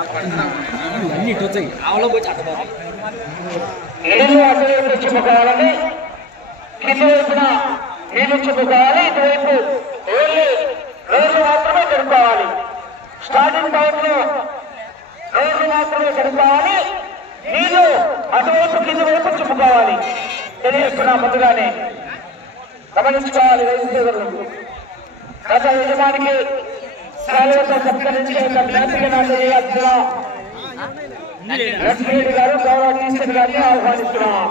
అన్ని ఇటు వచ్చాయి ఆవలో పోయి చట్టబాబు నీళ్ళు అటువైపు చెప్పుకోవాలని కింది వైపున నీళ్లు చెప్పుకోవాలి ఇటువైపు ఓన్లీ రోజు మాత్రమే జరుపుకోవాలి స్టార్టింగ్ పాయింట్ లో రోజు మాత్రమే జరుపుకోవాలి నీళ్లు అటువైపు కింది వైపు చెప్పుకోవాలి తెలియజేస్తున్నా ముందుగానే గమనించుకోవాలి రైతు సోదరులు గత యజమానికి శాలతో సత్కరించి లక్ష్మీరెడ్డి గారు గౌరవ టీచర్ గారిని ఆహ్వానిస్తున్నాం.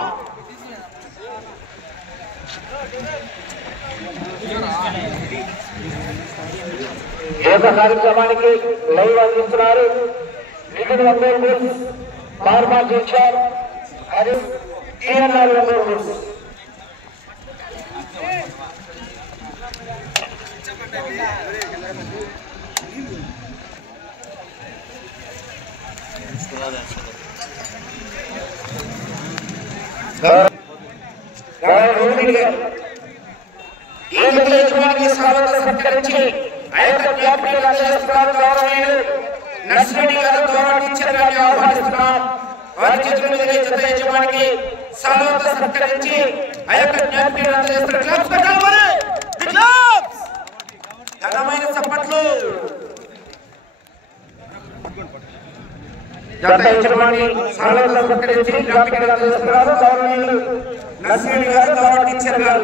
ఈ యొక్క కార్యక్రమానికి లైవ్ అందిస్తున్నారు విజయ్ వందూరు ఫార్మర్ ఇన్ఛార్జ్ అది టీఎన్ఆర్ వందూరు సత్కరించి ఆ యొక్క జ్ఞాపికలు అందజేస్తున్నారు గౌరవనీయులు నర్సిరెడ్డి గారు గౌరవ టీచర్ గారిని ఆహ్వానిస్తున్నాం. వారి చేతుల మీద జత యజమానికి సాల్వతో సత్కరించి ఆ యొక్క జ్ఞాపికలు అందజేస్తున్నారు. ఘనమైన చప్పట్లు జత యజమాని సాల్వతో సత్కరించి జ్ఞాపికలు అందజేస్తున్నారు గౌరవనీయులు నర్సిరెడ్డి గారు గౌరవ టీచర్ గారు.